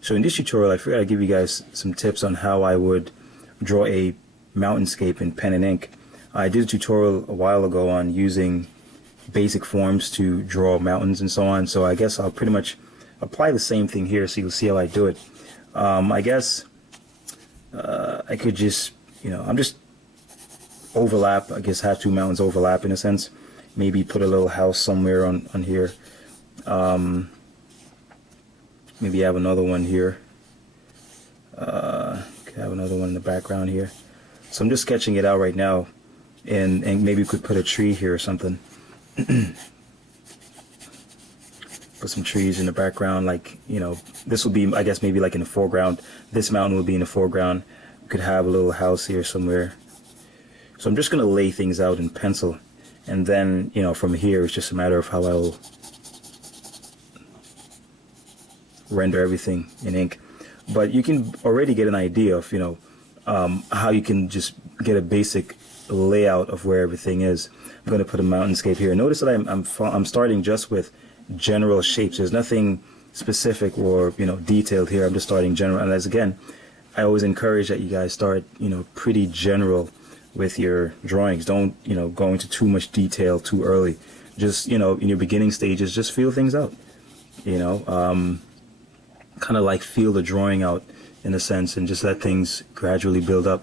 So in this tutorial, I figured I'd give you guys some tips on how I would draw a mountainscape in pen and ink. I did a tutorial a while ago on using basic forms to draw mountains and so on, so I guess I'll pretty much apply the same thing here so you'll see how I do it. I guess I could just, I'm just overlap, I guess have two mountains overlap in a sense. Maybe put a little house somewhere on here. Maybe have another one here. Have another one in the background here. So I'm just sketching it out right now, and maybe we could put a tree here or something. Put some trees in the background, like, this will be, I guess, maybe like in the foreground. This mountain will be in the foreground. We could have a little house here somewhere. So I'm just going to lay things out in pencil, and then, from here it's just a matter of how I'll render everything in ink. But you can already get an idea of, how you can just get a basic layout of where everything is. I'm going to put a mountainscape here. Notice that I'm starting just with general shapes. There's nothing specific or detailed here. I'm just starting general. And as again, I always encourage that you guys start pretty general with your drawings. Don't go into too much detail too early. Just in your beginning stages, just feel things out. Kind of like feel the drawing out in a sense, and just let things gradually build up.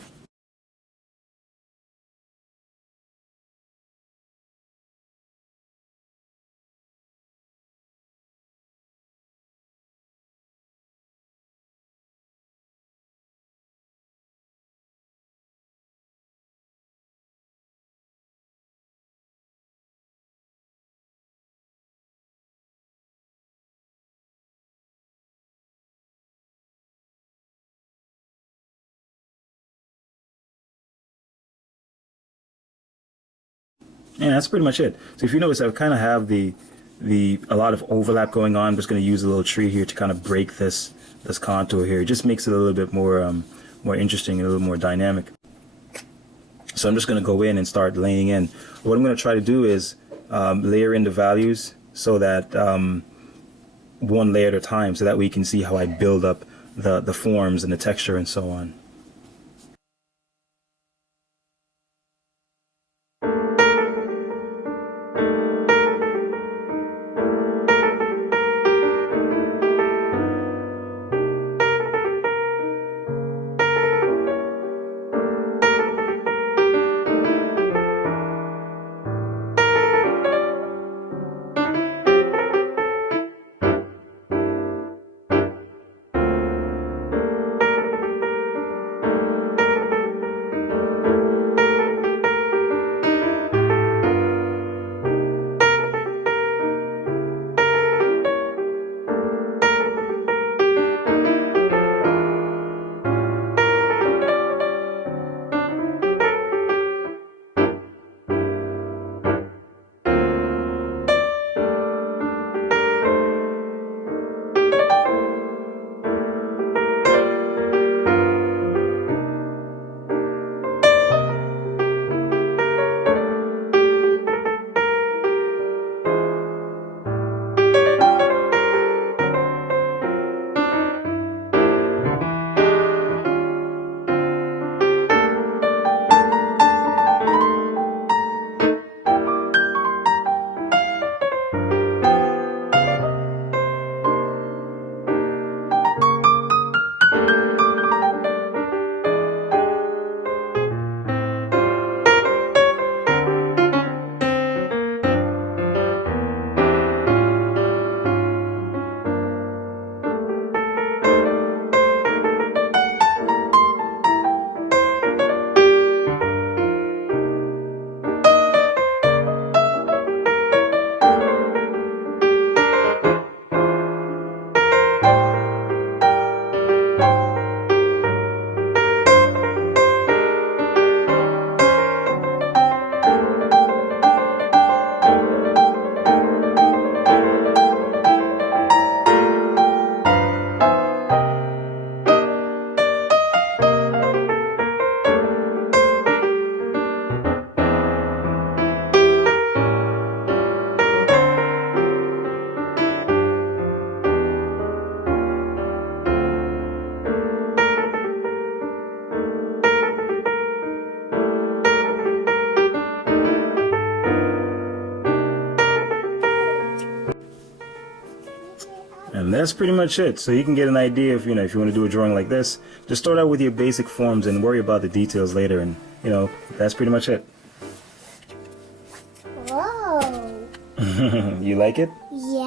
Yeah, that's pretty much it. So if you notice, I kind of have the a lot of overlap going on. I'm just going to use a little tree here to kind of break this contour here. It just makes it a little bit more interesting and a little more dynamic. So I'm just going to go in and start laying in. What I'm going to try to do is layer in the values so that one layer at a time, so that we can see how I build up the forms and the texture and so on. And that's pretty much it. So you can get an idea of, if you want to do a drawing like this, just start out with your basic forms and worry about the details later. And, that's pretty much it. Whoa. You like it? Yeah.